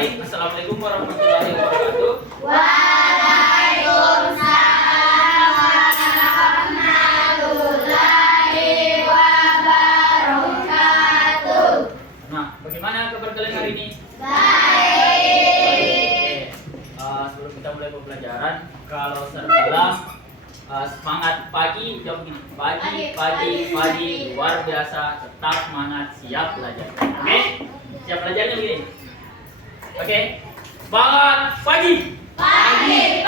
Baik, assalamualaikum warahmatullahi wabarakatuh. Waalaikumsalam warahmatullahi wabarakatuh. Nah, bagaimana kabar kalian hari ini? Baik. Sebelum kita mulai pembelajaran, kalau serbilang semangat pagi, jawab gini. Pagi, luar biasa, tetap semangat, siap belajar. Oke? Siap belajarnya begini. Oke? Semangat pagi. Pagi,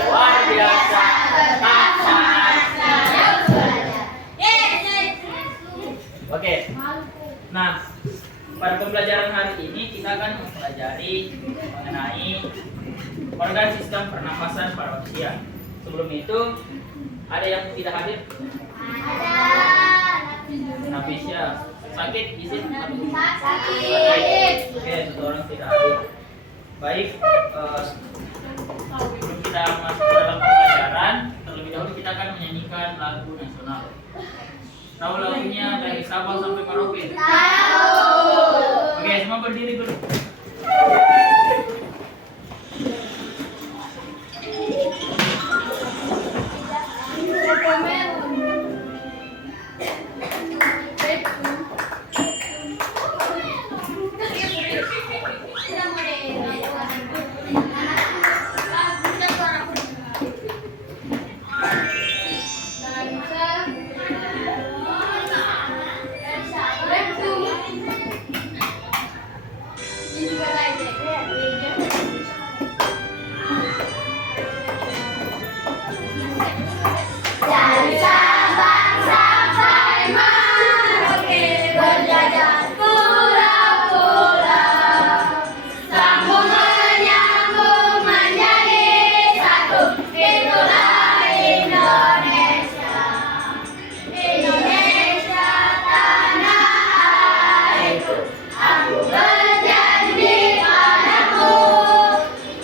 luar biasa, tetap semangat, siap belajar. Oke. Nah, pada pembelajaran hari ini kita akan mempelajari mengenai organ sistem pernapasan pada manusia. Sebelum itu, ada yang tidak hadir? Nafisya sakit, izin? Sakit. Oke, satu orang tidak hadir. Baik, sebelum kita masuk ke dalam pembelajaran, terlebih dahulu kita akan menyanyikan lagu nasional. Tahu lagunya dari Sabang sampai Merauke? Tahu. Oke, semua berdiri dulu. Dari Sabang sampai Merauke berjajar pulau-pulau, sambung menyambung menjadi satu. Itulah Indonesia, Indonesia tanah airku. Aku berjanji padamu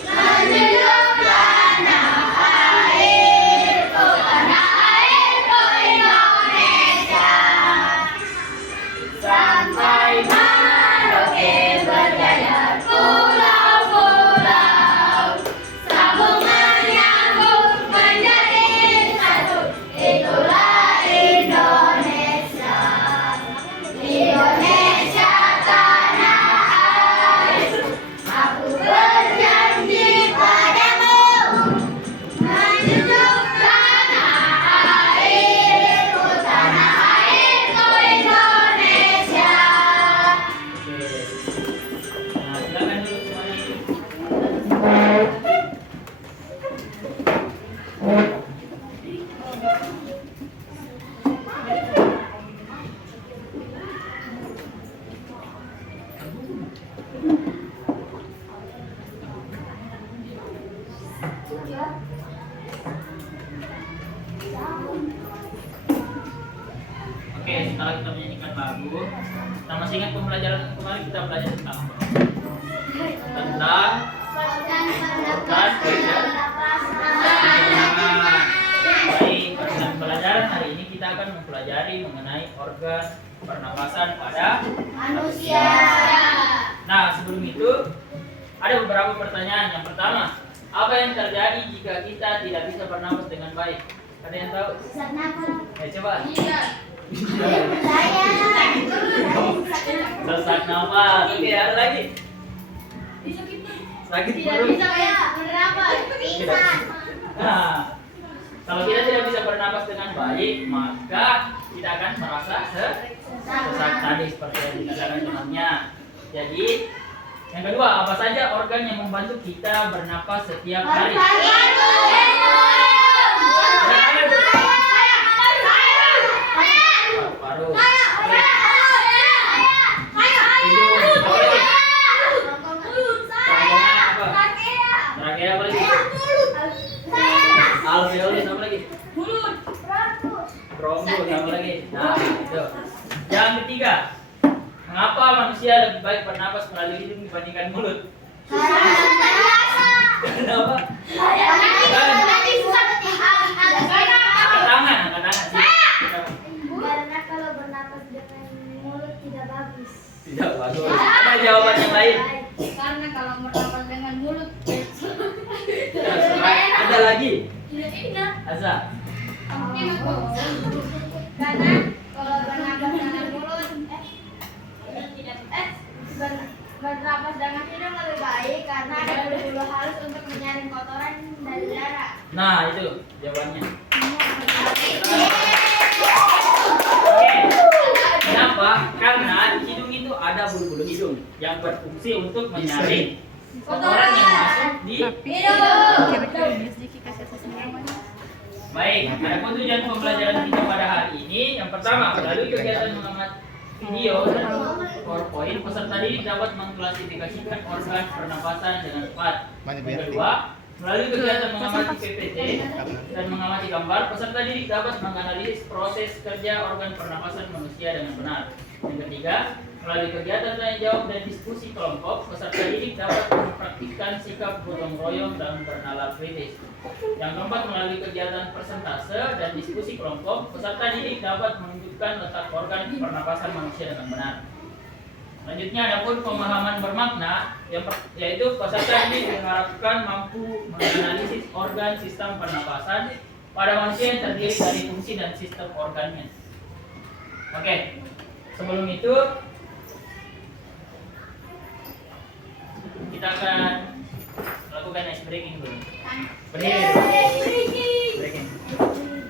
menjunjung tanah airku, tanah airku Indonesia. Sampai Merauke berjajar pulau-pulau, sambung menyambung menjadi satu. Itulah Indonesia, Indonesia tanah airku. Aku berjanji padamu menjunjung tanah airku, tanah airku Indonesia. Nah, silakan dulu semuanya. Oke, setelah kita menyanyikan lagu, kita masih ingat pembelajaran kemarin kita belajar tentang apa? Tentang organ pernapasan. Baik, dalam pelajaran hari ini kita akan mempelajari mengenai organ pernapasan pada Manusia. Nah, sebelum itu ada beberapa pertanyaan. Yang pertama, apa yang terjadi jika kita tidak bisa bernapas dengan baik? Ada yang tahu? Sesak napas. Coba. Saya. Sesak nafas. Oke, ada lagi. Sakit perut. bernapas. Pingsan. Nah, kalau kita tidak bisa bernapas dengan baik, maka kita akan merasa sesak tadi seperti yang dikatakan temannya. Jadi, yang kedua, apa saja organ yang membantu kita bernapas setiap hari? Paru-paru. Terakhir apa lagi? Alveolus apa lagi? Trombus apa lagi? Nah, itu. Yang ketiga, mengapa manusia lebih baik bernapas melalui hidung dibandingkan mulut? Kenapa? Angkat tangan sih. Karena kalau bernapas dengan mulut tidak bagus. Tidak bagus. Ada jawaban yang lain? Karena kalau bernafas dengan mulut Ada lagi? tidak enak. Asa? Enak kok. Karena kalau bernafas dengan mulut bernapas dengan hidung lebih baik karena ada bulu-bulu halus untuk menyaring kotoran dari darah. Nah, itu jawabannya. Kenapa? Karena di hidung itu ada bulu-bulu hidung yang berfungsi untuk menyaring kotoran yang masuk di Baik, ada tujuan pembelajaran kita pada hari ini. Yang pertama, melalui kegiatan mengamati video dan PowerPoint, peserta didik dapat mengklasifikasikan organ pernapasan dengan tepat. Yang kedua, melalui kegiatan mengamati PPT dan mengamati gambar, peserta didik dapat menganalisis proses kerja organ pernapasan manusia dengan benar. Yang ketiga, melalui kegiatan tanya jawab dan diskusi kelompok, peserta didik dapat mempraktikkan sikap gotong royong dan bernalar kritis. Yang keempat, melalui kegiatan persentase dan diskusi kelompok, peserta didik dapat menunjukkan letak organ pernapasan manusia dengan benar. Selanjutnya, adapun pemahaman bermakna, yaitu peserta didik diharapkan mampu menganalisis organ sistem pernapasan pada manusia yang terdiri dari fungsi dan sistem organnya. Oke, sebelum itu kita akan lakukan ice breaking dulu. Berdiri dulu. Breaking.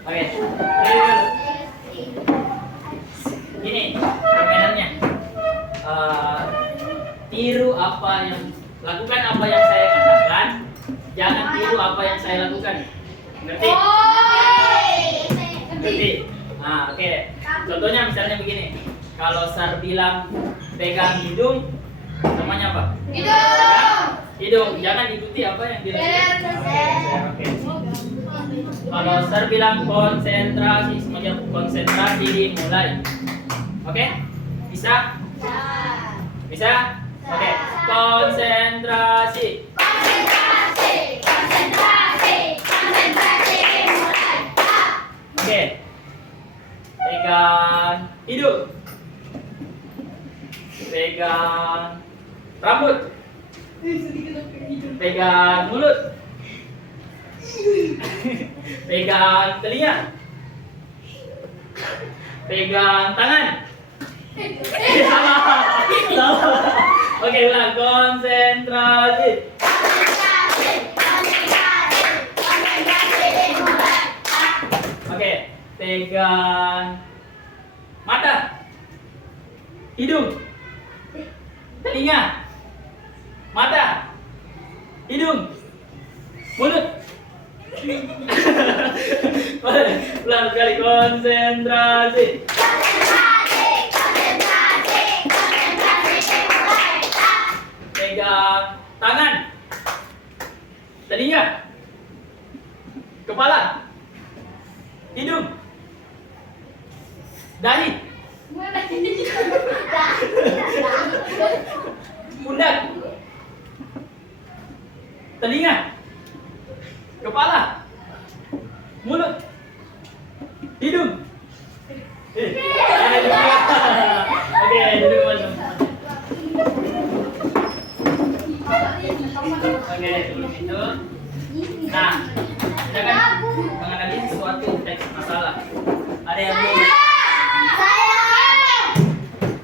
Oke, berdiri dulu. Gini permainannya. Tiru apa yang lakukan apa yang saya katakan, jangan tiru apa yang saya lakukan. Ngerti? Ngerti? Nah, oke. Contohnya misalnya begini. Kalau Sar bilang pegang hidung, namanya apa? Hidung. Jangan ikuti apa yang bilang. Oke. Kalau Sar bilang konsentrasi, semuanya konsentrasi dimulai. Oke? Bisa? Bisa? Oke. Konsentrasi. Oke. Pegang hidung. Pegang rambut. Pegang mulut. Pegang telinga. Pegang tangan. Sama. Oke, ulang. Konsentrasi. Oke, pegang mata, hidung, telinga, mata, hidung, mulut. Ulang sekali. Konsentrasi. Pegang tangan, telinga, kepala, hidung, dahi, pundak, telinga, kepala, mulut, hidung. Oke, duduk masuk. Oke, sebelum itu, nah, kita kan menganalisis suatu teks masalah. Ada yang belum?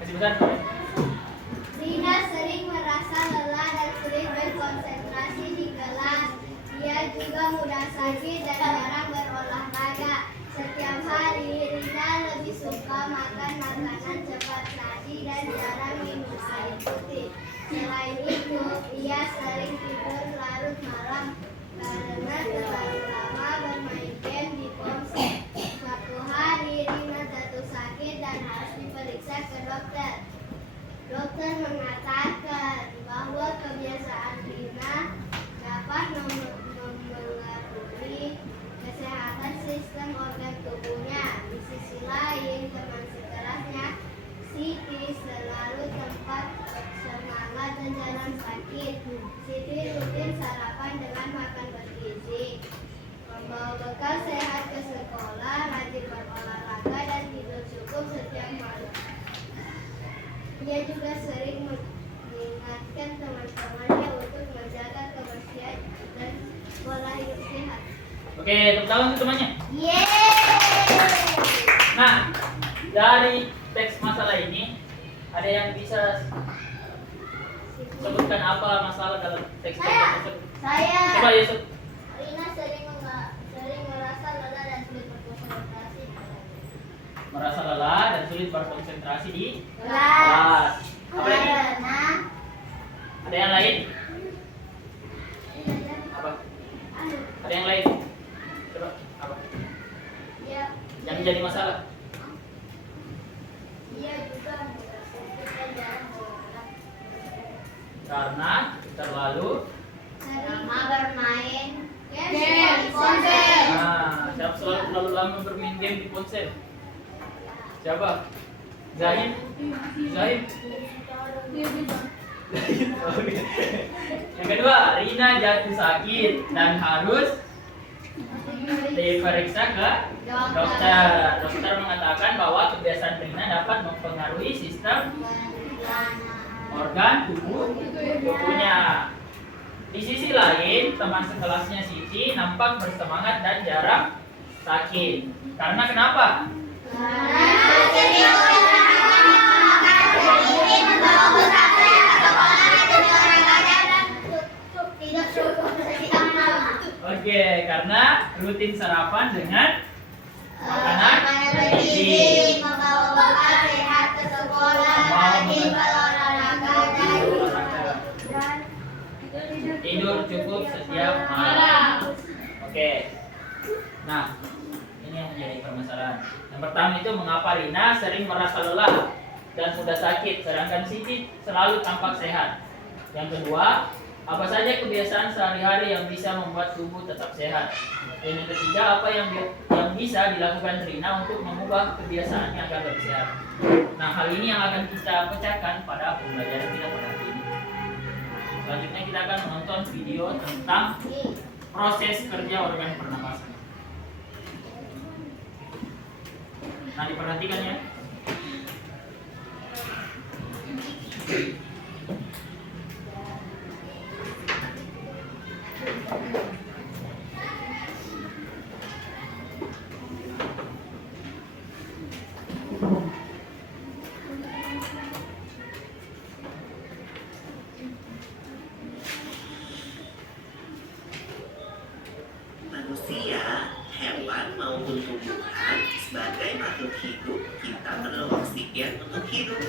Kasih besar. Rina sering merasa lelah dan sulit berkonsentrasi di kelas. Dia juga mudah sakit dan jarang berolahraga. Setiap hari, Rina lebih suka makan makanan cepat saji dan jarang minum air putih. Selain itu, ia sering tidur larut malam karena terlalu lama bermain game di ponsel. Suatu hari, Rina jatuh sakit dan harus diperiksa ke dokter. Dokter mengatakan bahwa kebiasaan Rina dapat mempengaruhi kesehatan sistem organ tubuhnya. Di sisi lain, teman sekelasnya, Siti, selalu tempat semangat dan jarang sakit. Siti rutin sarapan dengan makan bergizi, membawa bekal sehat ke sekolah, rajin berolahraga dan tidur cukup setiap malam. Dia juga sering mengingatkan teman-temannya untuk menjaga kebersihan dan pola hidup sehat. Oke, tepuk tangan untuk temannya. Yeay! Nah, dari teks masalah ini ada yang bisa sebutkan apa masalah dalam teks tersebut? Saya. Coba Yusuf. Rina sering merasa lelah dan sulit berkonsentrasi. Merasa lelah dan sulit berkonsentrasi di Kelas. kelas. Apa lagi? Karena Ada yang lain? Apa? Ada yang lain? Coba apa? dia Yang menjadi masalah? dia juga kita jarang bergerak. Karena terlalu. Lama bermain Game di ponsel. Nah, siapa terlalu lama bermain game di ponsel? Siapa? Zahid? Zahid? Yang kedua, Rina jatuh sakit dan harus diperiksa ke dokter. Dokter mengatakan bahwa kebiasaan Rina dapat mempengaruhi sistem organ tubuhnya. Di sisi lain, teman sekelasnya Siti nampak bersemangat dan jarang sakit. Karena kenapa? Oke, karena rutin sarapan dengan makanan bergizi. membawa bekal sehat ke sekolah, rajin berolahraga dan Tidur cukup setiap malam. Oke. Nah, ini yang menjadi permasalahan. Yang pertama itu mengapa Rina sering merasa lelah dan sudah sakit, sedangkan Siti selalu tampak sehat. Yang kedua, apa saja kebiasaan sehari-hari yang bisa membuat tubuh tetap sehat. Dan yang ketiga, apa yang bisa dilakukan Rina untuk mengubah kebiasaannya agar lebih sehat. Nah, hal ini yang akan kita pecahkan pada pembelajaran kita pada hari ini. Selanjutnya kita akan menonton video tentang proses kerja organ pernapasan. Nah, diperhatikan ya. Manusia, hewan maupun tumbuhan, sebagai makhluk hidup, kita perlu oksigen untuk hidup.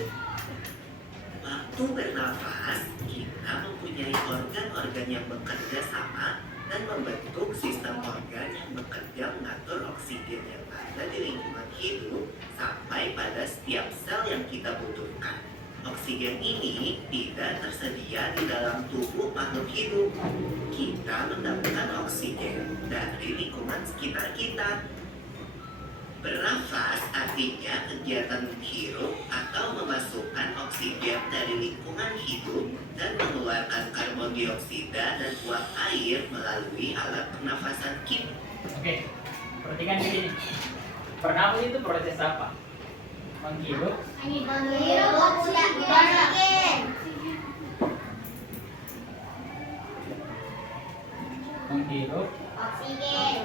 Waktu bernafas, kita mempunyai organ-organ yang bekerja sama dan membentuk sistem organ yang bekerja mengatur oksigen yang ada di lingkungan hidup sampai pada setiap sel yang kita butuhkan. Oksigen ini tidak tersedia di dalam tubuh makhluk hidup. Kita mendapatkan oksigen dari lingkungan sekitar kita. Bernafas artinya kegiatan menghirup atau memasukkan oksigen dari lingkungan hidup dan mengeluarkan karbon dioksida dan uap air melalui alat pernafasan kita. Oke, perhatikan di sini. Bernafas itu proses apa? Menghirup. menghirup oksigen. Menghirup Oksigen.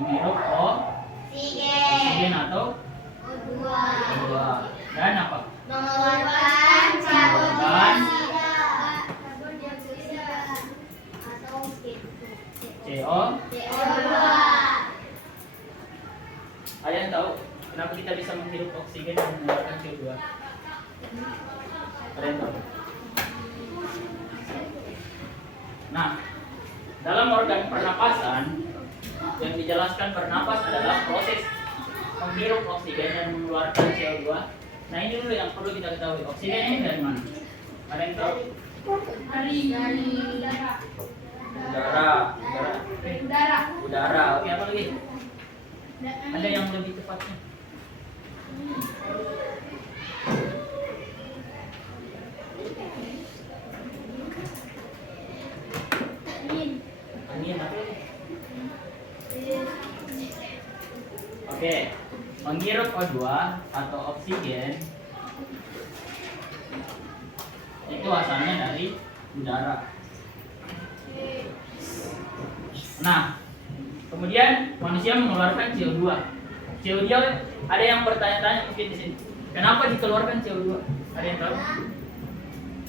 menghirup oksigen atau O2. O2 dan apa? Mengeluarkan karbon Mengeluarkan dioksida atau CO. CO2. Ada yang tahu kenapa kita bisa menghirup oksigen dan mengeluarkan CO2? Ada yang tahu? Nah, dalam organ pernapasan yang dijelaskan bernapas adalah proses menghirup oksigen dan mengeluarkan CO2. Nah, ini dulu yang perlu kita ketahui. Oksigen ini dari mana? Ada yang tahu? Dari udara. Udara. Oke, apa lagi? Ada yang lebih tepatnya? Angin apa lagi? Oke, Oke, menghirup O2 atau oksigen itu asalnya dari udara. Nah, kemudian manusia mengeluarkan CO2. CO2 ada yang bertanya-tanya mungkin di sini. Kenapa dikeluarkan CO2? Ada yang tahu?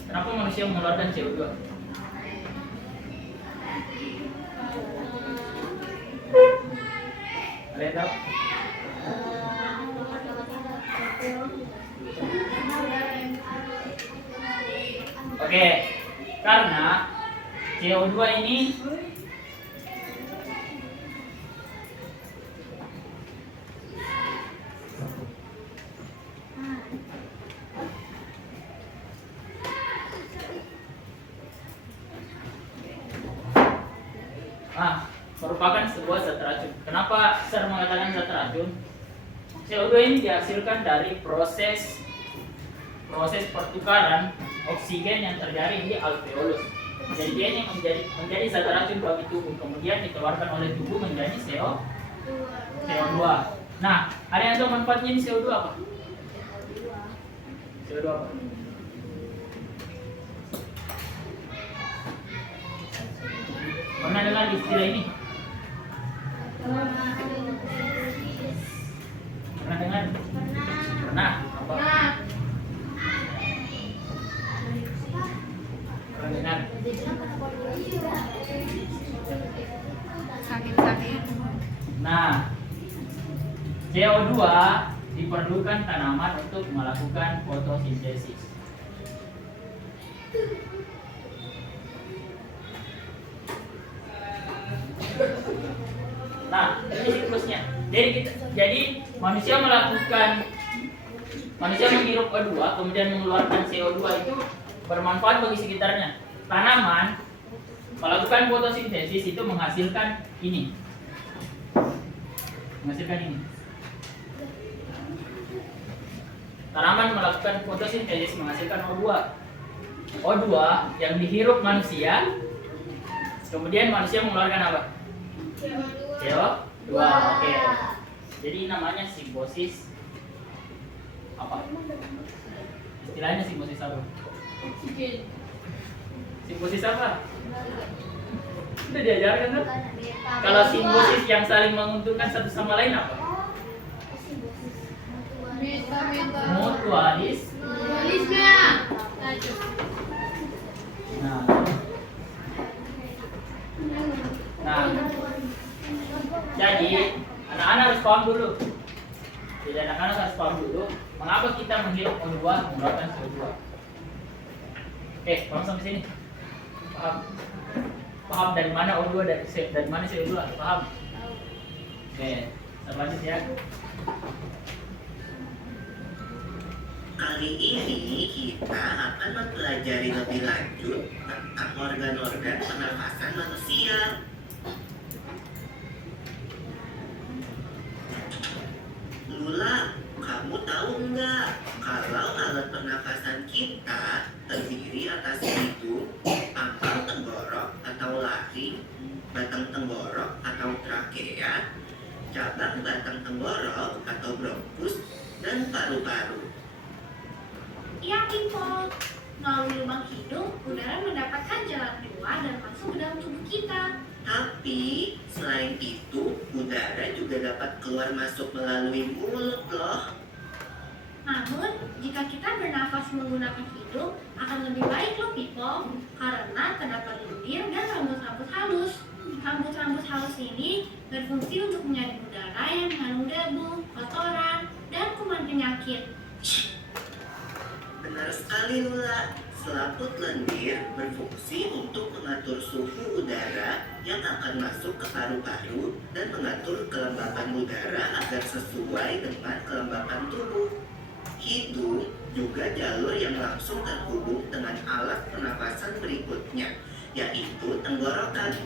Kenapa manusia mengeluarkan CO2? Ada yang tahu? Oke, karena CO2 ini merupakan sebuah zat racun. Kenapa Sir mengatakan zat racun? CO2 ini dihasilkan dari proses pertukaran oksigen yang terjadi di alveolus. Jadi dia ini menjadi zat racun bagi tubuh, kemudian dikeluarkan oleh tubuh menjadi CO2. Nah, ada yang tahu manfaatnya ini CO2 apa? CO2 apa? Pernah dengar istilah ini? Pernah dengar? Pernah. Apa? Pernah dengar? Sakit-sakit. Nah, CO2 diperlukan tanaman untuk melakukan fotosintesis. Nah, ini siklusnya. Jadi manusia menghirup O2 kemudian mengeluarkan CO2 itu bermanfaat bagi sekitarnya. Tanaman melakukan fotosintesis itu menghasilkan ini. Tanaman melakukan fotosintesis menghasilkan O2. O2 yang dihirup manusia, kemudian manusia mengeluarkan apa? CO2. Oke. Jadi namanya simbosis apa? Istilahnya simbosis apa? Oksigen. Simbosis apa? Sudah diajarkan kan? Kalau simbosis yang saling menguntungkan satu sama lain apa? Mutualisme. Nah, jadi anak-anak harus paham dulu. Jadi anak-anak harus paham dulu mengapa kita menghirup O2 mengeluarkan CO2. Oke, paham sampai sini? Paham dari mana O2 dari mana CO2? Paham? Oke, lanjut ya. Kali ini kita akan mempelajari lebih lanjut tentang organ-organ pernafasan manusia. Lula, kamu tahu nggak kalau alat pernafasan kita terdiri atas hidung, pangkal tenggorok atau laring, batang tenggorok atau trakea, cabang batang tenggorok atau bronkus, dan paru-paru. Iya, people. Melalui lubang hidung, udara mendapatkan jalan keluar dan masuk ke dalam tubuh kita. Tapi selain itu, udara juga dapat keluar masuk melalui mulut loh. Namun, jika kita bernafas menggunakan hidung, akan lebih baik loh, people. Karena terdapat lendir dan rambut-rambut halus. Rambut-rambut halus ini berfungsi untuk menyaring udara yang mengandung debu, kotoran, dan kuman penyakit. Benar sekali Lula, selaput lendir berfungsi untuk mengatur suhu udara yang akan masuk ke paru-paru dan mengatur kelembapan udara agar sesuai dengan kelembapan tubuh. Hidung juga jalur yang langsung terhubung dengan alat pernapasan berikutnya, yaitu tenggorokan.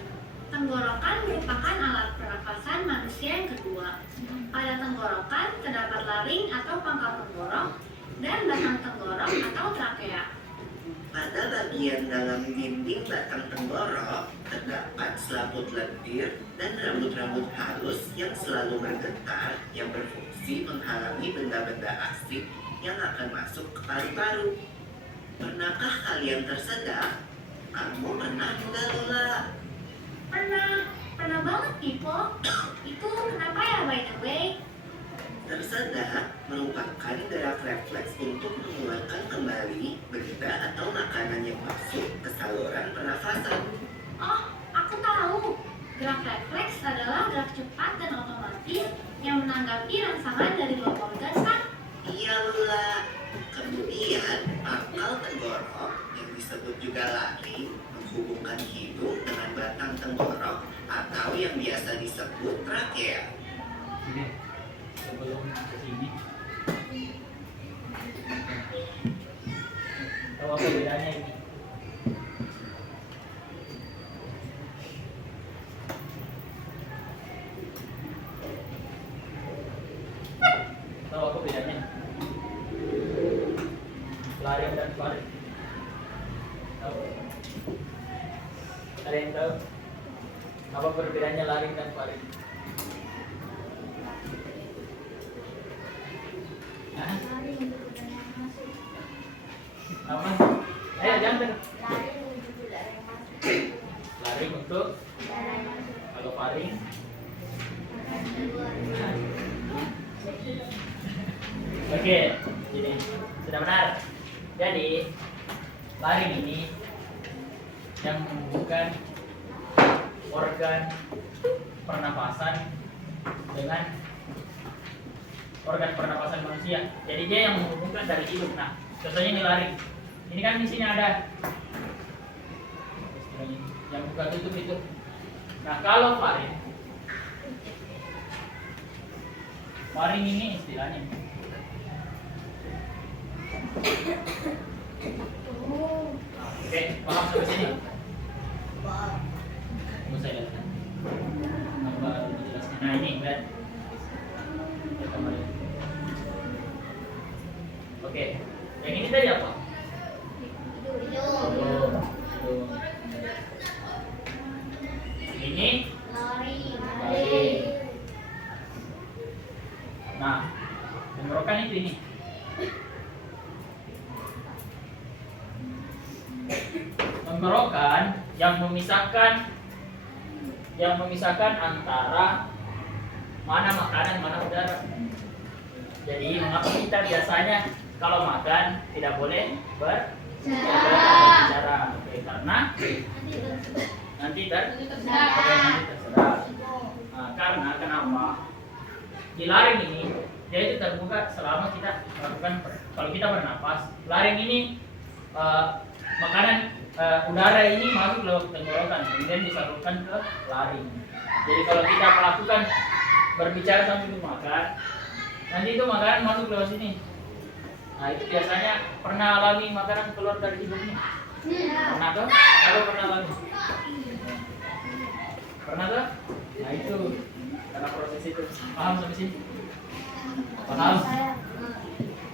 Tenggorokan merupakan alat pernafasan manusia yang kedua. Pada tenggorokan terdapat laring atau pangkal tenggorok dan batang tenggorok atau trakea. Pada bagian dalam dinding batang tenggorok terdapat selaput lendir dan rambut-rambut halus yang selalu bergetar yang berfungsi menghalangi benda-benda asing yang akan masuk ke paru-paru. Pernahkah kalian tersedak? Kamu pernah juga, Lula? Pernah banget, Pipo. Itu kenapa ya, by the way? Tersedak merupakan gerak refleks untuk mengeluarkan kembali benda atau makanan yang masuk ke saluran pernafasan. Oh, aku tahu. Gerak refleks adalah gerak cepat dan otomatis yang menanggapi rangsangan dari luar organ, kan? Iya, Lula. Kemudian, pangkal tenggorok yang disebut juga lari menghubungkan hidung dengan batang tenggorok atau yang biasa disebut trakea. Ini sebelum ke sini. Tahu apa bedanya ini? Tahu apa bedanya? Laring dan faring. Tahu? Ada yang tahu? Apa perbedaannya laring dan faring? Hah? Apa? Ayo jangan. Laring untuk kalau faring. Oke, jadi sudah benar. Jadi laring ini yang menghubungkan organ pernapasan dengan organ pernapasan manusia. Jadi dia yang menghubungkan dari hidung. Nah, contohnya ini laring. Ini kan di sini ada istilahnya yang buka tutup itu. Nah, kalau faring ini istilahnya. Oke, paham sampai sini? Mau saya lihat. Apa dijelaskan? Nah, ini lihat. Ya, kembali. Oke, yang ini tadi apa? Hidung. Ini lari. Nah, tenggorokan itu ini. Tenggorokan yang memisahkan antara mana makanan mana udara. Jadi mengapa kita biasanya kalau makan tidak boleh berbicara? Oke, karena nanti terserah. Nah, karena kenapa? Di laring ini dia itu terbuka selama kita melakukan kalau kita bernapas. Laring ini makanan udara ini masuk lewat tenggorokan kemudian disalurkan ke laring. Jadi kalau kita melakukan berbicara sambil makan, nanti itu makanan masuk lewat sini. Nah, itu biasanya pernah alami makanan keluar dari hidungnya? Pernah tuh? Kalau pernah alami? Pernah tuh? Nah, itu karena proses itu. Paham sampai sini? Paham?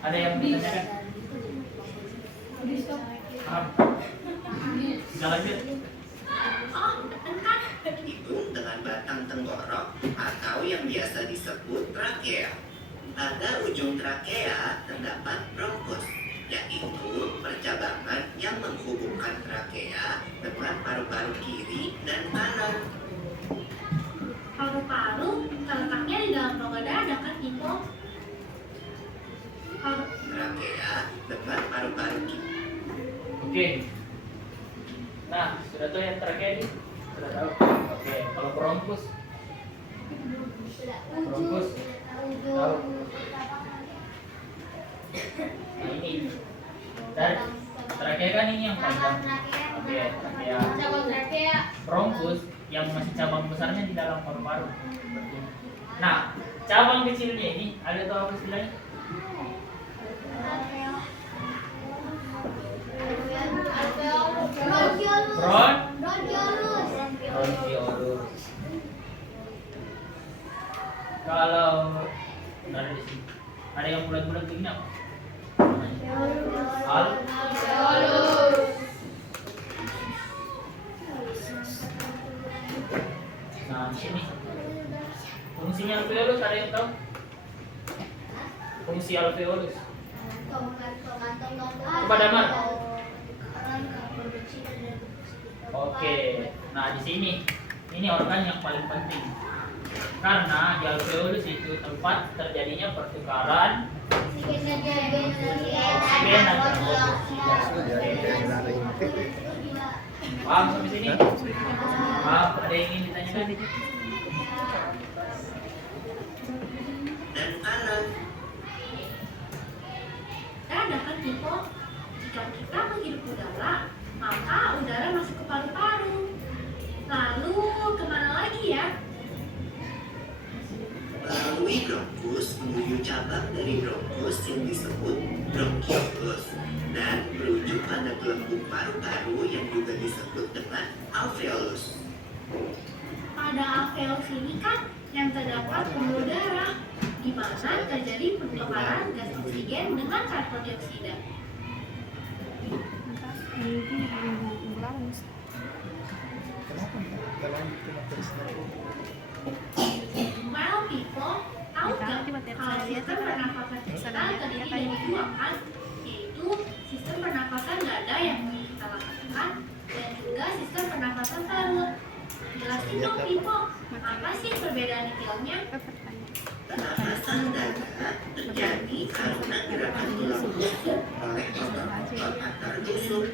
Ada yang ditanyakan? Paham? Jalan lanjut. Hidung dengan batang tenggorok atau yang biasa disebut trakea. Pada ujung trakea terdapat bronkus, yaitu percabangan yang menghubungkan trakea dengan paru-paru kiri dan kanan. Paru-paru terletaknya di dalam rongga dada, kan, Pipo? Trakea dengan paru-paru kiri. Oke. Nah, sudah tahu yang trakea ini? Sudah tahu. Oke, kalau bronkus? Bronkus tahu. Nah, ini dan trakea kan ini yang panjang. Oke, trakea. Bronkus yang masih cabang besarnya di dalam paru-paru. Nah, cabang kecilnya ini ada tahu apa istilahnya? Bronchiolus. Kalau ada di sini, ada yang bulat-bulat begini apa? Alveolus. Nah, di sini. Fungsinya alveolus ada yang tahu? Fungsi alveolus. Kepada Mar. Oke. Nah, di sini ini organ yang paling penting. Karena di alveolus itu tempat terjadinya pertukaran oksigen antar oksigen. Paham sampai sini? Paham? Ada yang ingin ditanyakan? Dan kanan. Kan Pipo, jika kita menghirup udara, maka udara masuk ke paru-paru. Lalu kemana lagi ya? Melalui bronkus menuju cabang dari bronkus yang disebut bronkiolus dan berujung pada gelembung paru-paru yang juga disebut dengan alveolus. Pada alveolus ini kan yang terdapat pembuluh darah, di mana terjadi pertukaran gas oksigen dengan karbon dioksida. Well, people, tahu nggak kalau sistem pernafasan kita terdiri dari dua kan, yaitu sistem pernafasan dada yang kita lakukan dan juga sistem pernafasan perut. Jelasin dong, people, apa sih perbedaan detailnya? Pernafasan dada terjadi karena gerakan tulang rusuk oleh otot-otot antar rusuk.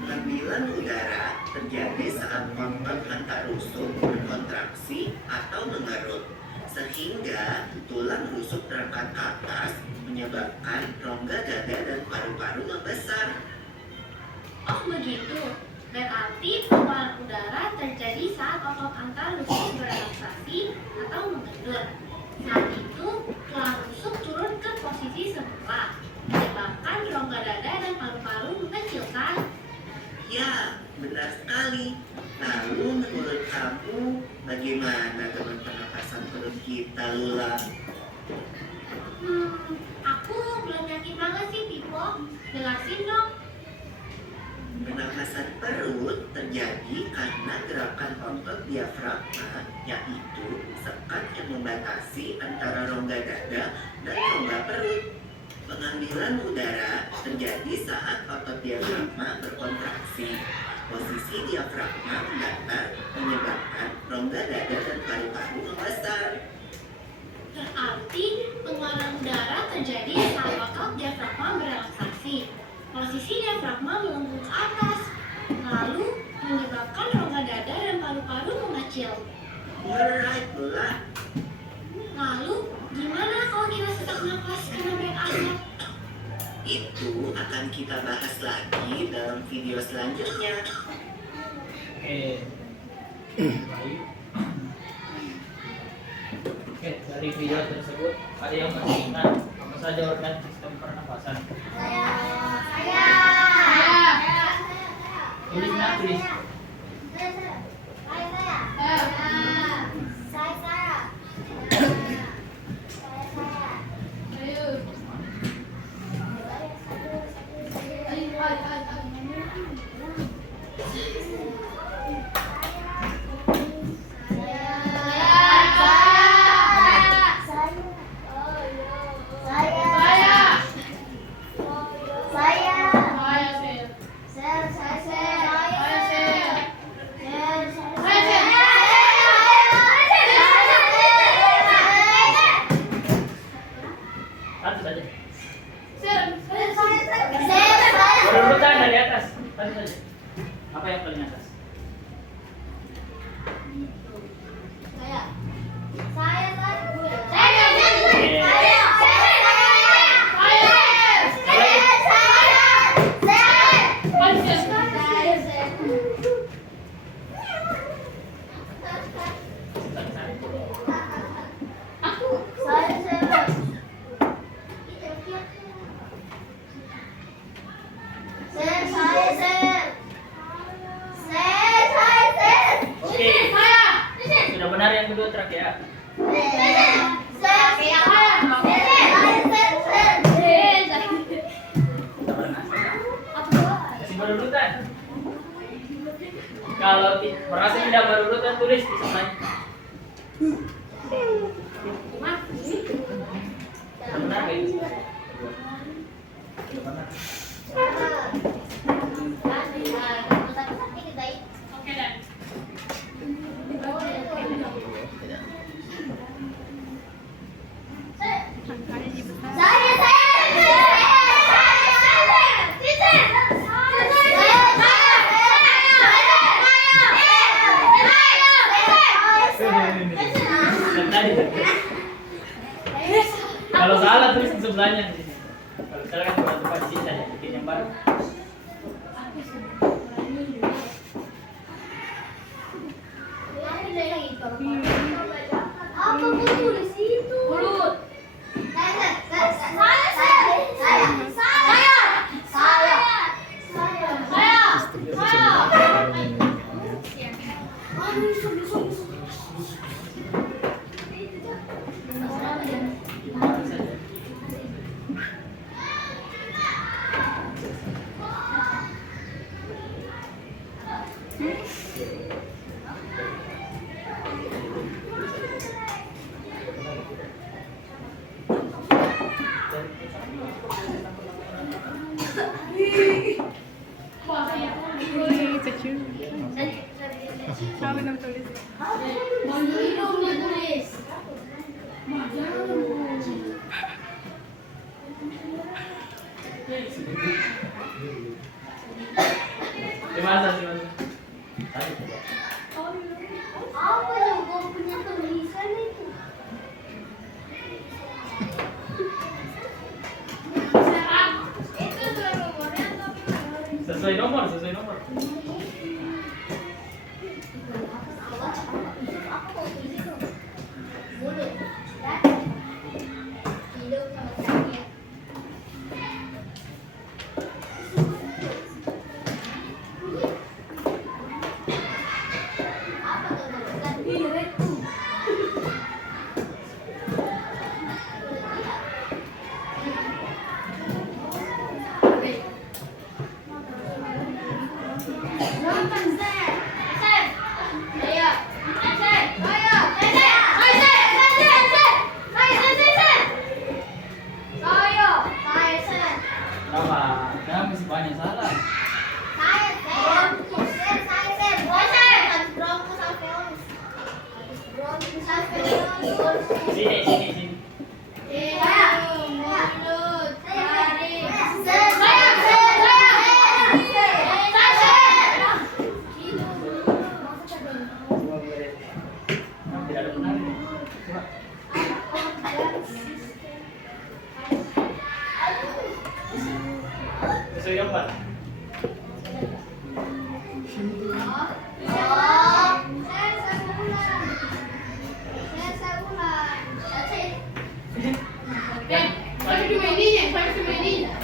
Pengambilan udara terjadi saat otot antar rusuk berkontraksi atau mengerut, sehingga tulang rusuk terangkat ke atas menyebabkan rongga dada dan paru-paru membesar. Oh begitu, berarti pengeluaran udara terjadi saat otot antar rusuk berelaksasi atau mengendur. Saat itu, tulang rusuk turun ke posisi semula, menyebabkan rongga dada dan paru-paru mengecilkan. Ya, benar sekali. Lalu menurut kamu, bagaimana dengan pernapasan perut kita, Lula? Aku belum yakin banget sih, Pipo. Jelasin dong. Pernapasan perut terjadi karena gerakan otot diafragma, yaitu sekat yang membatasi antara rongga dada dan rongga perut. Pengambilan udara terjadi saat otot diafragma berkontraksi. Posisi diafragma mendatar menyebabkan rongga dada dan paru-paru membesar. Berarti pengeluaran udara terjadi saat otot diafragma berelaksasi. Posisi diafragma melengkung ke atas, lalu menyebabkan rongga dada dan paru-paru mengecil. You're right, Lula. Lalu, gimana kalau kita sesak napas karena banyak asap? Itu akan kita bahas lagi dalam video selanjutnya. Oke. Baik. Oke, dari video tersebut ada yang masih ingat apa saja organ sistem pernapasan? Tulis nak tulis. Satu saja. Berurutan dari atas. Satu saja. Apa yang paling atas? Oke. Sudah benar yang kedua terakhir ya. Masih berurutan. Kalau merasa tidak berurutan tulis di sana. Kalau salah tulis di sebelahnya di sini. Kalau salah kan buat tempat di sini saja bikin yang baru. Apa pun di situ? Mulut. Gimana? Apa yang kau punya tulisan itu? Sesuai nomor, sesuai nomor. Mulut. Hidup sama sakit. Apa tuh bukan direktu? Apa? Kenapa masih banyak salah? Sini, sini, sini. Tidak ada benar ini. Coba. Sesuai nomor.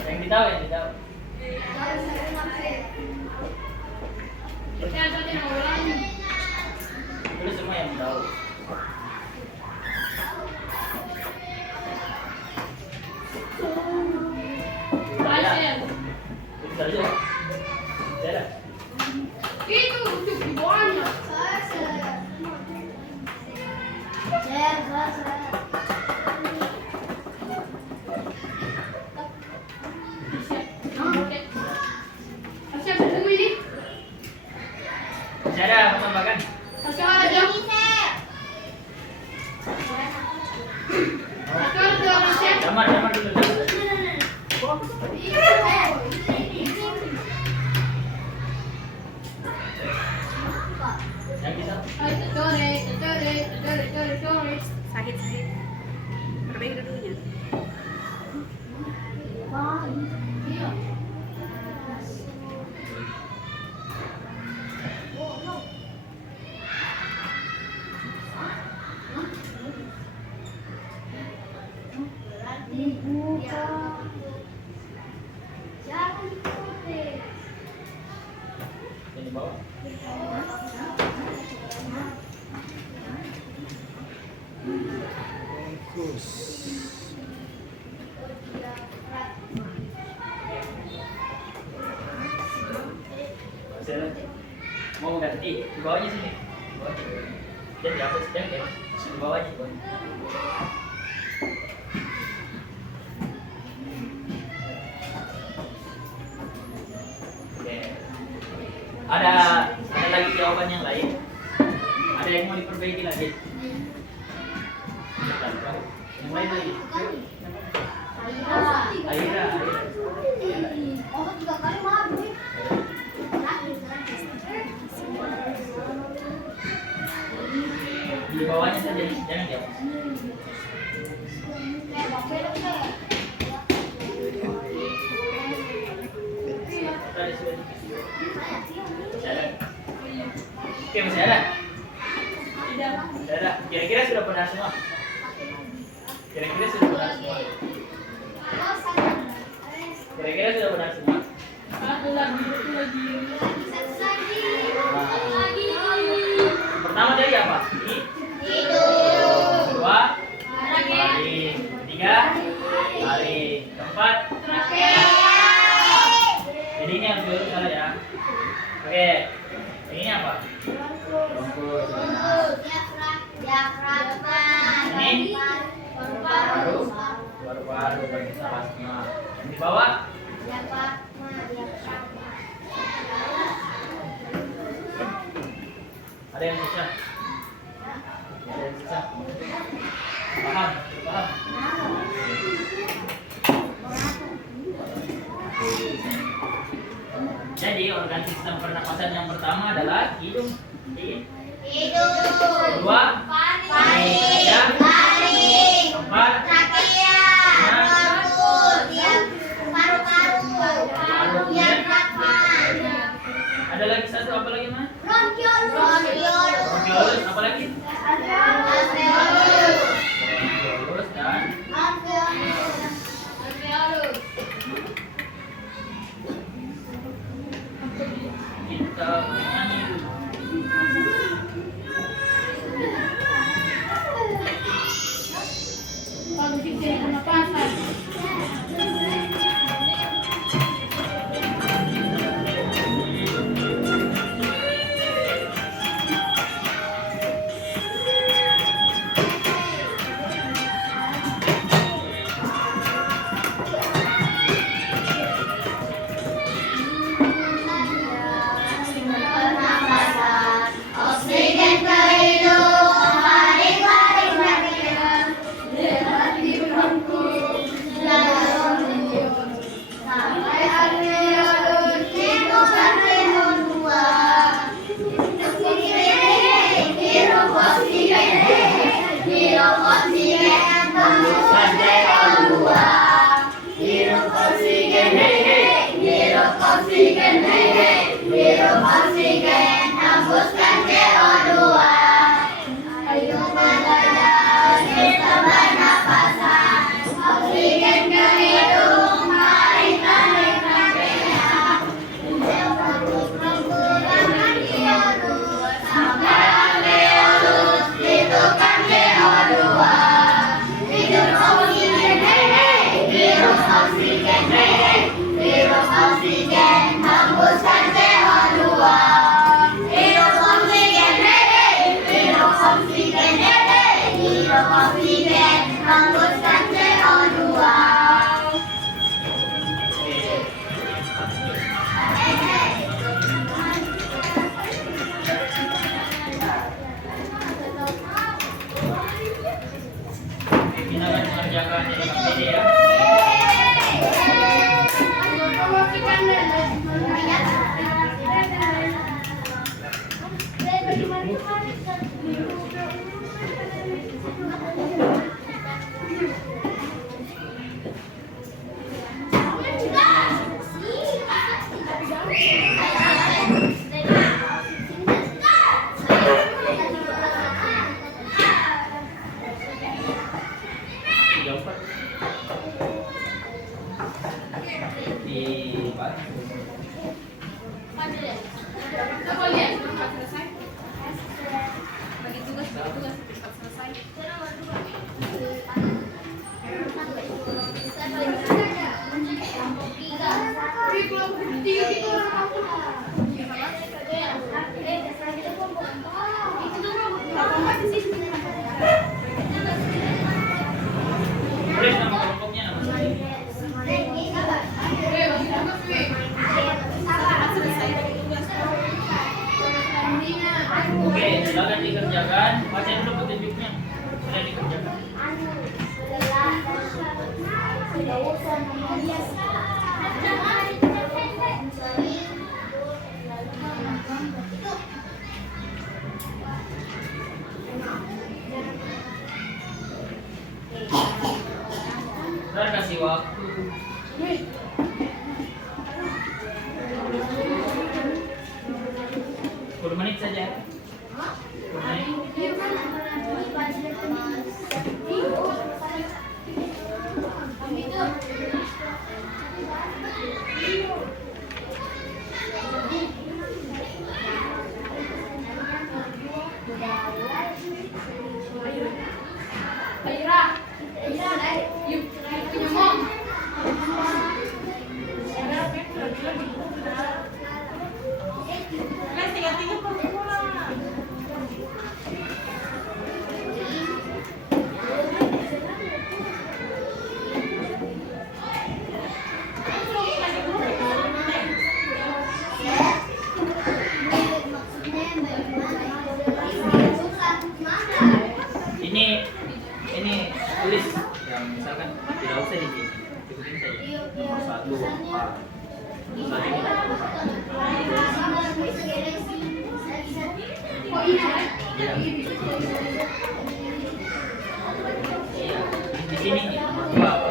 Yang ditahu, yang ditahu. Tulis semua yang ditahu. Tulis aja. Tidak. Itu untuk di bawahnya. Siap ketemu ini. Masih ada tambahkan. Masih ada jam. Masih ada masih. Jamar, jamar dulu. Yang bisa. Sakit. Perbaiki dulunya. Iya. Jangan dikutik. Yang di bawah. Mau ganti di bawahnya sini. Di bawah. Jadi apa sih yang di bawah aja. Oke. Ada lagi jawaban yang lain. Ada yang mau diperbaiki lagi. Yang lain lagi. saja, jangan diam. Tadi sudah di video. Masih ada? Oke, masih ada? Masih ada. Kira-kira sudah benar semua? Kira-kira sudah benar semua? Kira-kira sudah benar semua? Satu lagi. Pertama dari apa? Kedua, baring. Ketiga, baring. Keempat, jadi ini yang dulu salah ya. Oke, ini apa? Bungkus. Ini paru-paru bagi salah semua. Yang di bawah ada yang susah? Ada yang susah? Paham? Paham? Jadi organ sistem pernapasan yang pertama adalah hidung. Kedua, ketiga, keempat, ada lagi satu apa lagi mas? Bronkiolus, apa lagi? Bronkiolus dan kita menyanyi dulu. Kalau kita pernapasan. Oksigen ke hidung, paling-paling berkira. Boleh nama kelompoknya nama saya. Oke, silakan dikerjakan. Baca dulu petunjuknya. Silakan dikerjakan. Saudara kasih waktu 10 menit saja. 10 menit. Ini tulis yang misalkan tidak usah di sini, ikutin saja. Nomor 1 Pak. Misalnya kita iya. Di sini nomor 2 Pak.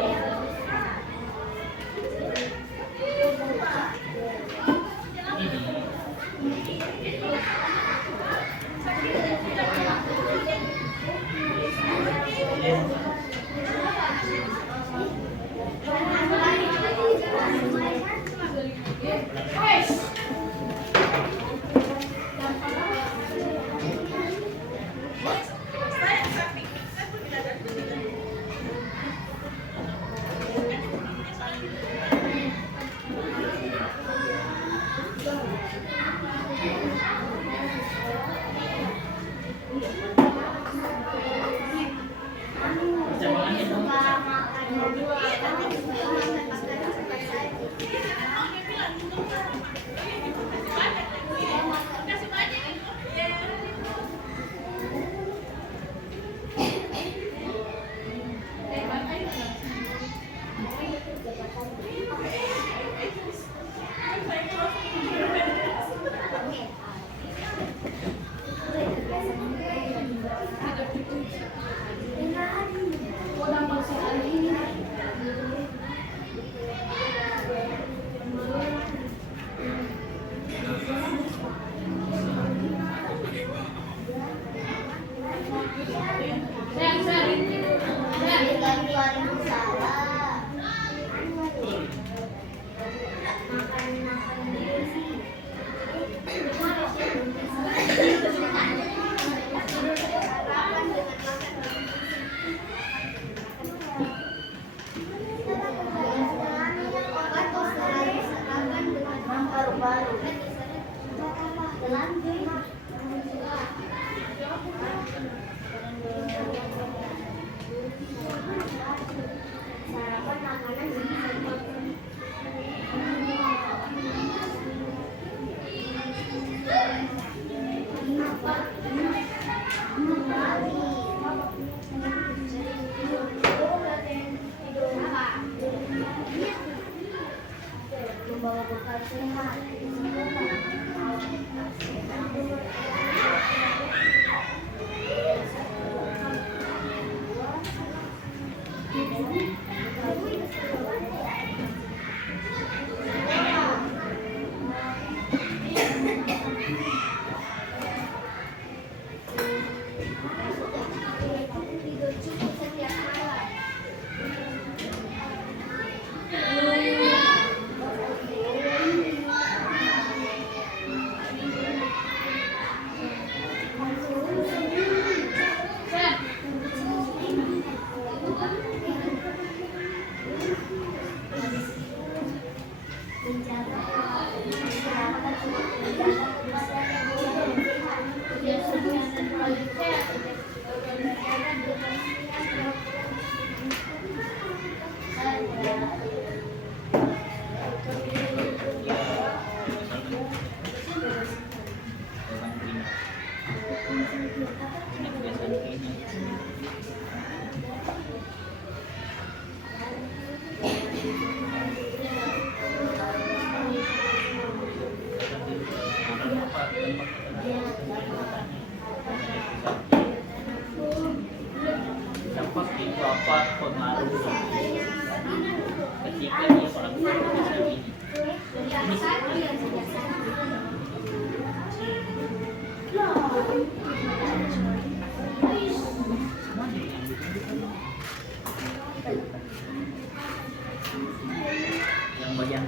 Membawa bekal sehat. Tidur cukup setiap malam.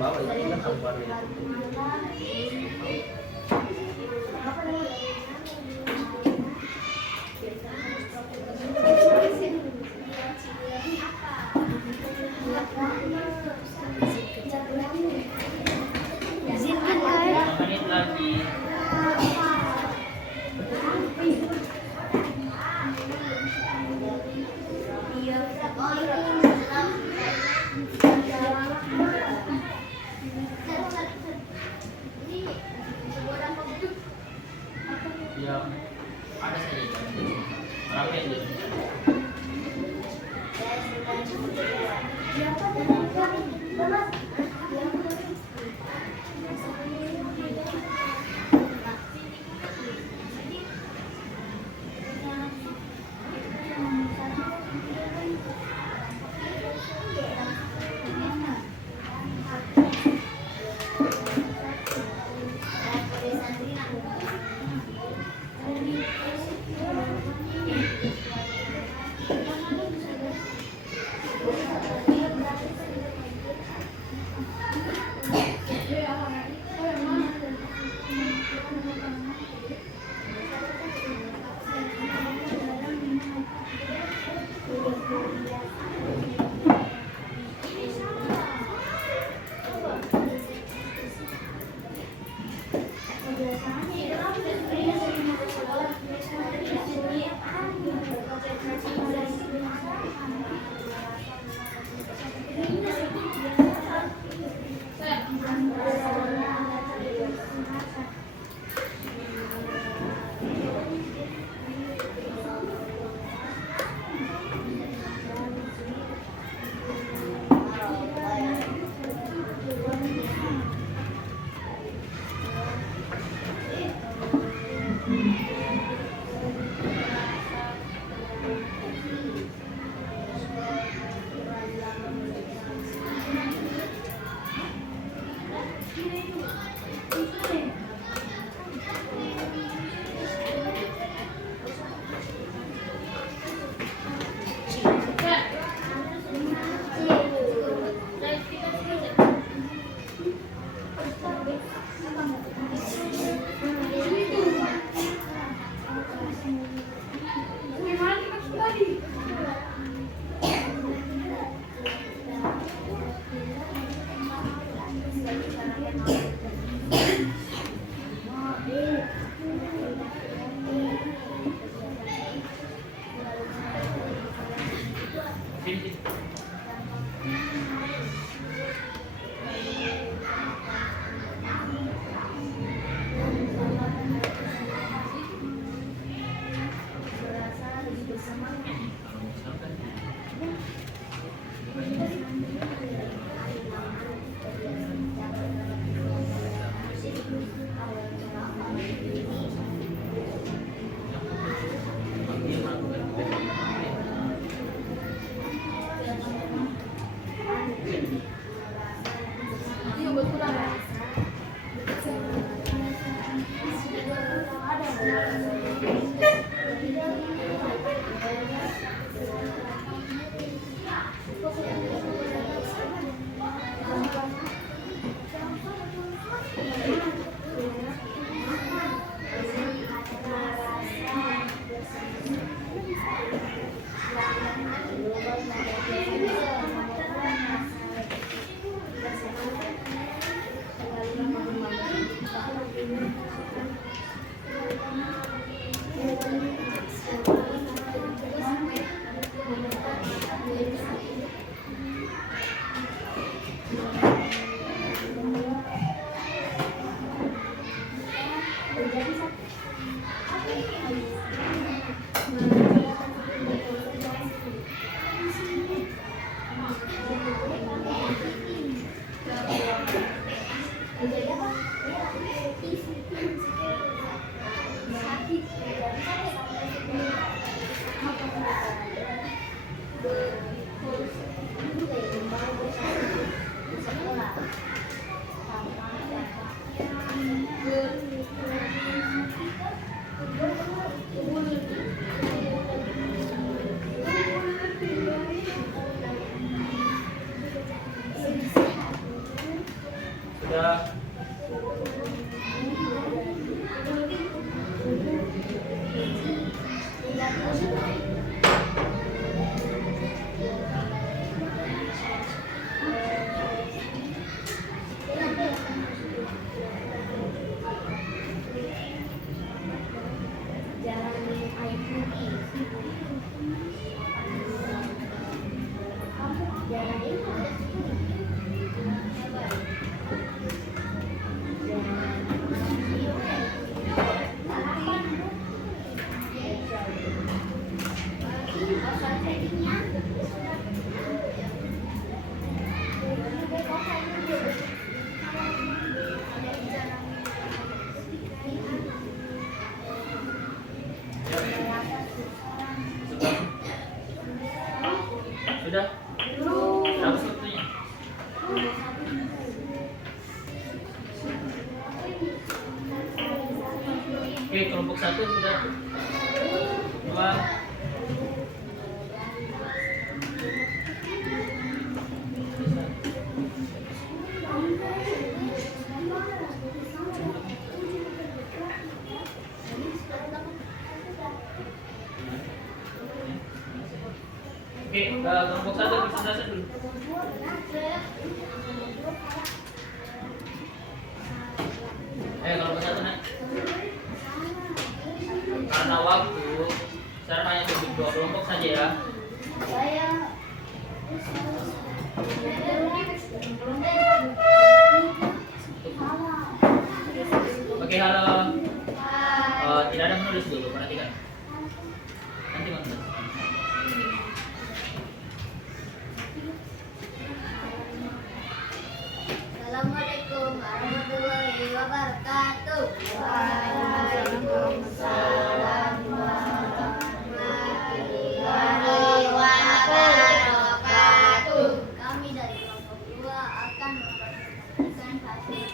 bawah itu kan kabar itu. Izinkan 5 menit lagi. Yang ada saja rapi dulu. Sudah. Jangan minum air putih. Jangan itu. Sudah. Berapa waktunya? Oke, kelompok 1 sudah. 2. Oke, kelompok 1 presentasi dulu. Kelompok 1 naik. Karena waktu, saya hanya untuk 2 kelompok saja ya. Oke, halo. Tidak ada menulis dulu, perhatikan. Nanti menulis. Assalamualaikum warahmatullahi wabarakatuh. Waalaikumsalam warahmatullahi wabarakatuh. Kami dari kelompok 2 akan mempresentasikan hasil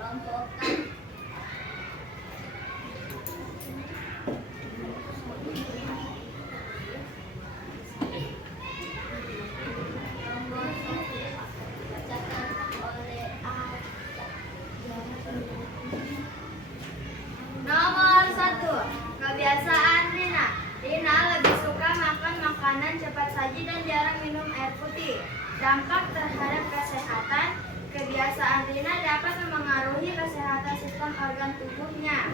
kelompokan. Nomor 1, kebiasaan Rina. Rina lebih suka makan makanan cepat saji dan jarang minum air putih. Dampak terhadap kesehatan, kebiasaan Rina dapat memengaruhi kesehatan sistem organ tubuhnya.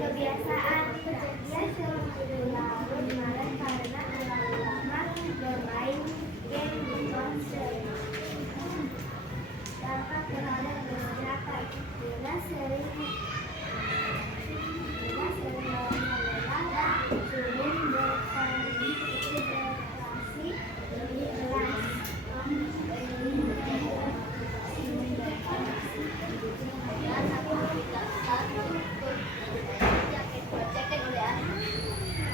Kebiasaan dia selalu tidur larut malam karena terlalu lama bermain game di ponsel. Dampak terhadap kesehatan, Rina sering olahraga, sering berkonsentrasi di kelas.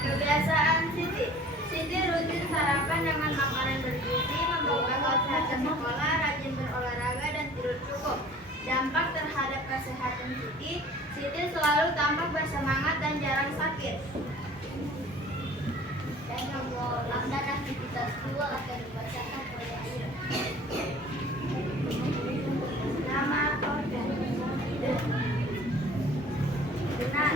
Kebiasaan Siti. Siti rutin sarapan dengan makanan bergizi, membawa kesehatan sekolah, rajin berolahraga dan tidur cukup. Dampak terhadap kesehatan Siti, Siti selalu tampak bersemangat dan jarang sakit. Dan nomor dan aktivitas 2 akan dibacakan oleh Ayu. Nama organ. Benar.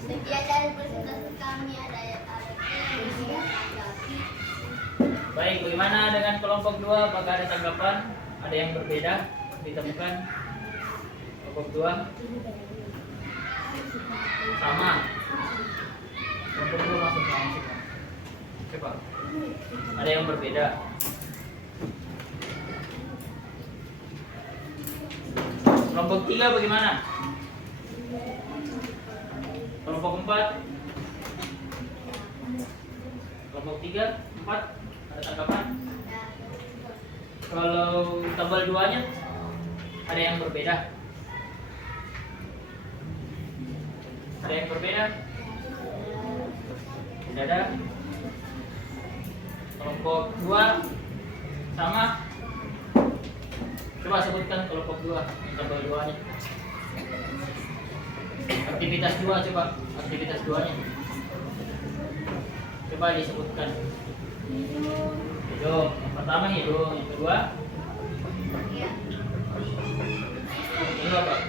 Sekian dari presentasi kami, ada yang tanggapi. Baik, bagaimana dengan kelompok 2? Apakah ada tanggapan? Ada yang berbeda ditemukan? Kelompok 2 sama. Kelompok 2 masuk sama semua. Coba. Ada yang berbeda? Kelompok 3 bagaimana? Kelompok 4. Kelompok 3, 4. Ada tanggapan? Kalau tabel 2-nya ada yang berbeda? Ada yang berbeda? Tidak ada. Kelompok 2 sama. Coba sebutkan kelompok 2, tabel 2-nya. Aktivitas 2 coba, aktivitas 2-nya. Coba disebutkan. Hidung. Yang pertama hidung, yang kedua? Yang kedua apa?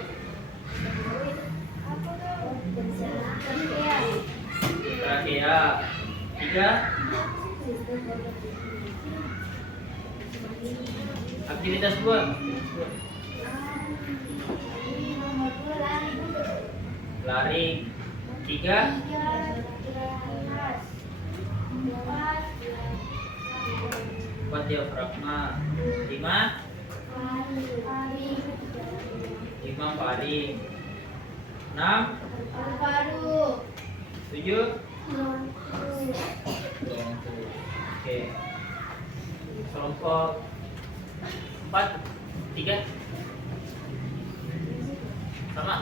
Trakea. 3. Aktivitas 2. Lari. 3. 4 diafragma. 5 faring. 6 7 Oke. Kelompok 4 3 sama.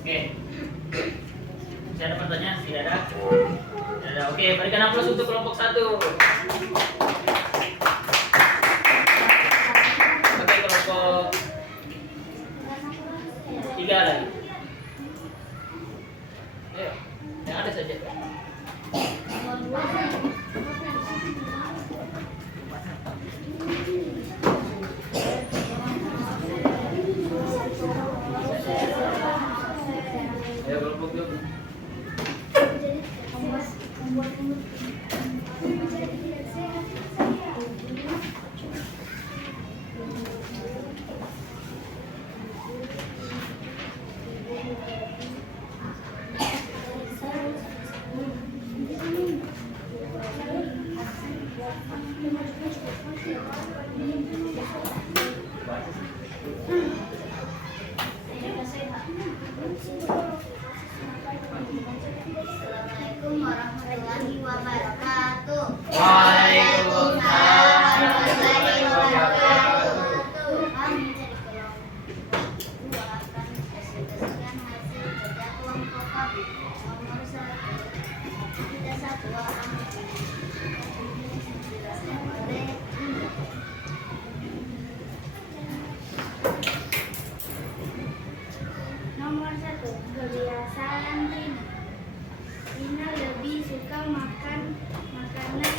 Oke. Masih ada pertanyaan? Tidak ada? Tidak ada. Oke, berikan aplaus untuk kelompok 1. Oke, kelompok 3 lagi. Ayo, yang ada saja. Ayo, kelompok 2. Assalamualaikum warahmatullahi wabarakatuh. Waalaikumsalam warahmatullahi wabarakatuh. Kami dari kelompok 2 akan presentasikan hasil kerja kelompok kami. Nomor 1, kita satu dijelaskan oleh Indra. Nomor 1, kebiasaan Rina. Rina lebih suka makan makanan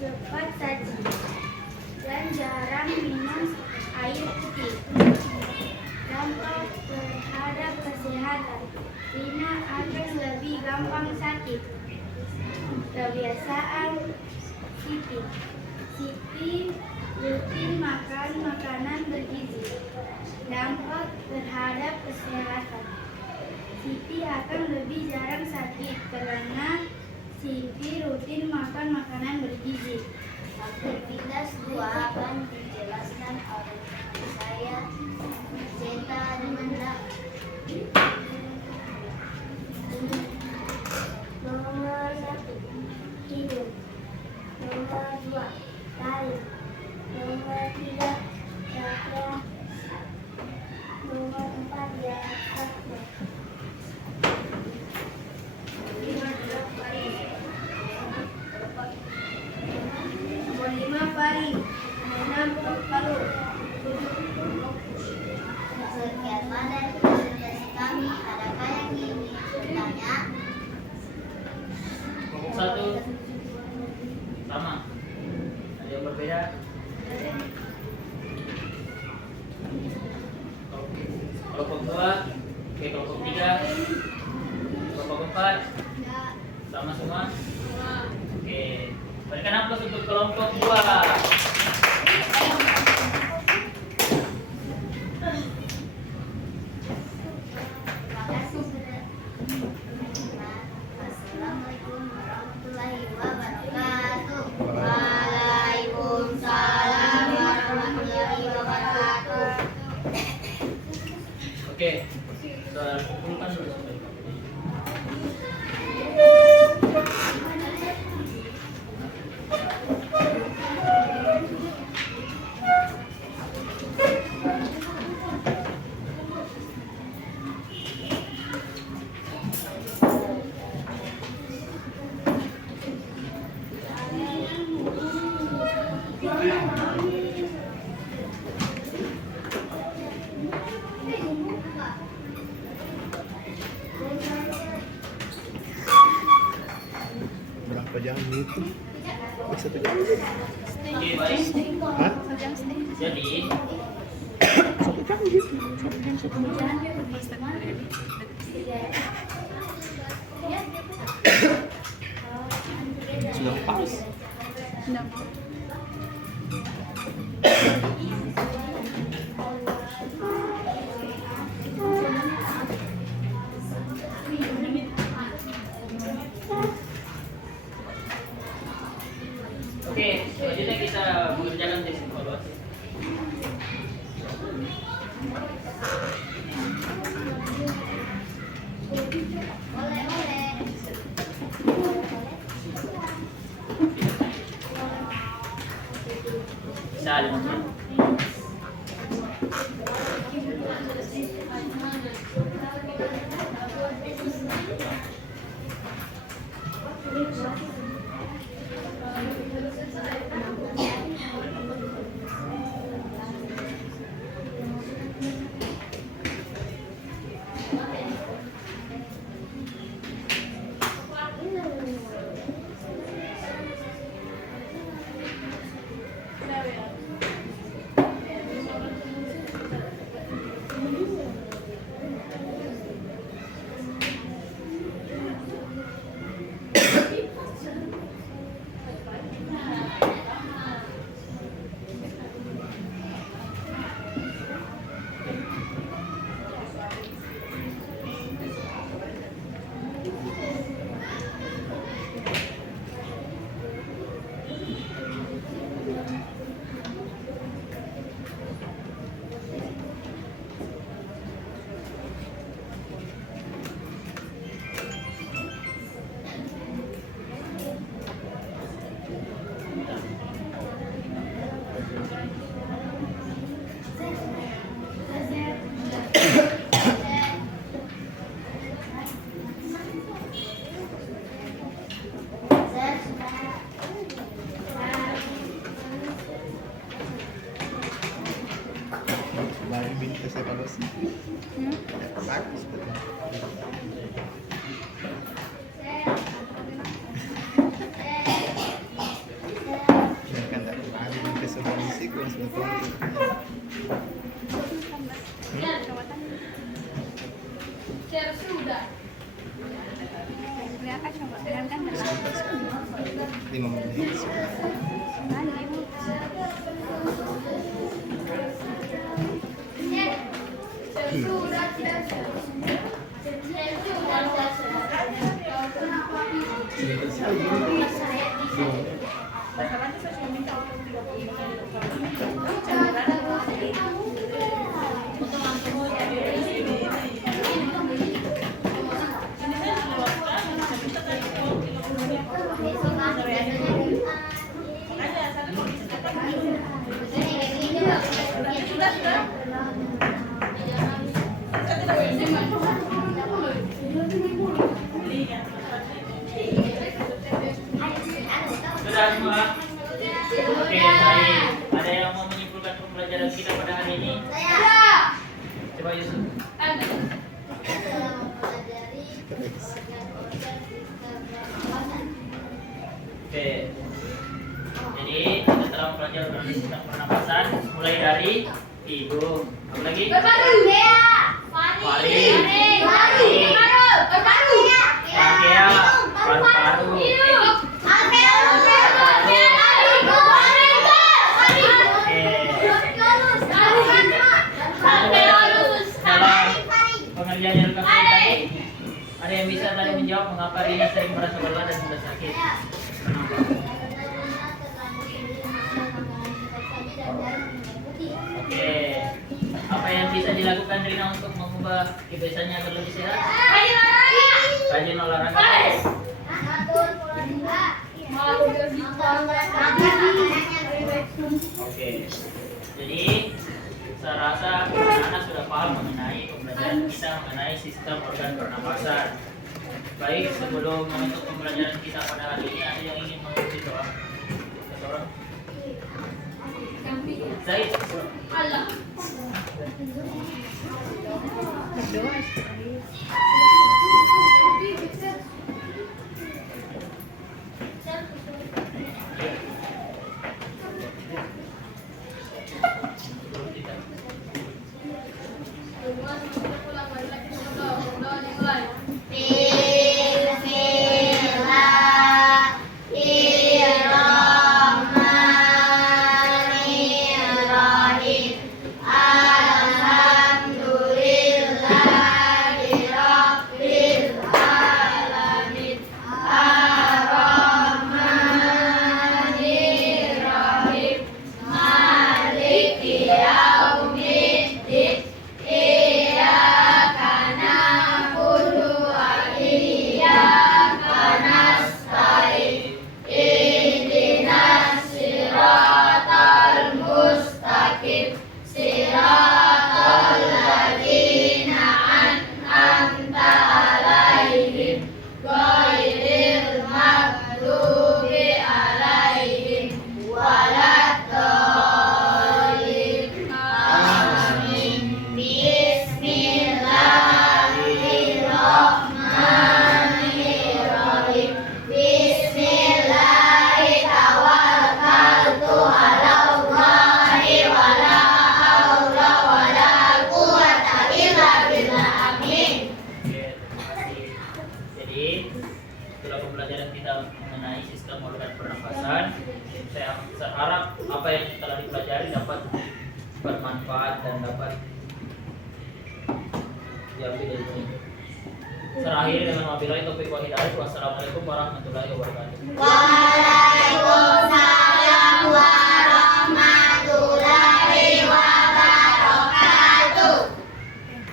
cepat saji dan jarang minum air putih. Dampak terhadap kesehatan, Rina akan lebih gampang sakit. Kebiasaan Siti. Siti rutin makan makanan bergizi. Dampak terhadap kesehatan, Siti akan lebih jarang sakit karena Siti rutin makan makanan bergizi. Aktivitas 2 akan dijelaskan oleh saya, Zeta Demanda. Nomor 1, hidung. Nomor 2, lari. Nomor 3, trakea. Nomor 4, diafragma. Nomor 5, faring. 6, paru. Sekianlah dari presentasi kami. Adakah yang ingin bertanya? Kelompok 1 sama. Ada yang berbeda? Kelompok 2, oke, kelompok 3, kelompok 4 sama semua. Oke, berikan aplaus untuk kelompok 2. Terima kasih sudah. Assalamualaikum warahmatullahi wabarakatuh. Waalaikumsalam warahmatullahi wabarakatuh. Oke, Kita kumpulkan dulu supaya Berapa jam itu? Bisa 1 jam. Oke, baik. Hah? Jadi 1 jam gitu. Sudah pas. oke, selanjutnya kita mengerjakan tes evaluasi. Oleh-oleh. Bisa ada maksudnya. Baik, binti saya evaluasi. Bagus betul. Biarkan tak ada binti evaluasi ku sebetulnya. Share sudah. 5 menit. Sudah semua? Oke, baik. Ada yang mau menyimpulkan pembelajaran kita pada hari ini? Coba Yusuf. Oke. Jadi kita telah mempelajari organisasi sistem pernapasan mulai dari hidung. Apa lagi? Trachea, paru-paru. Pengerjaan yang kami tadi, ada yang bisa tadi menjawab mengapa Rina sering merasa lelah dan mudah sakit? Oke, apa yang bisa dilakukan Rina untuk mengubah kebiasaannya agar lebih sehat? Rajin olahraga. Rajin olahraga. Atur pola tidur. Mau lebih Oke. Jadi saya rasa anak-anak sudah paham mengenai pembelajaran kita mengenai sistem organ pernapasan. Baik, sebelum menutup pembelajaran kita pada hari ini, ada yang ingin mengikuti doa? Ada orang? Zaid. Allah. Sebelum kita Bismillahirrahmanirrahim. Alhamdulillahirabbil alamin. Ar-Rahmanirrahim. Maliki yaumiddin. Iyyaka na'budu wa iyyaka nasta'in. Ihdinas siratal mustaqim. Siratal ladzina an'amta 'alaihim ghairil maghdubi 'alaihim waladdallin. Amin. Bismillahirrahmanirrahim. Bismillahirrahmanirrahim. Tawakkaltu 'alallahi wa la haula wa la quwwata illa billah. Amin. Oke, terima kasih. Jadi, setelah pembelajaran kita mengenai sistem organ pernapasan, saya harap apa yang telah dipelajari dapat bermanfaat dan dapat diambil ilmunya. Terakhir dengan wabillahi taufiq wal hidayah. Wassalamualaikum warahmatullahi wabarakatuh. Waalaikumsalam.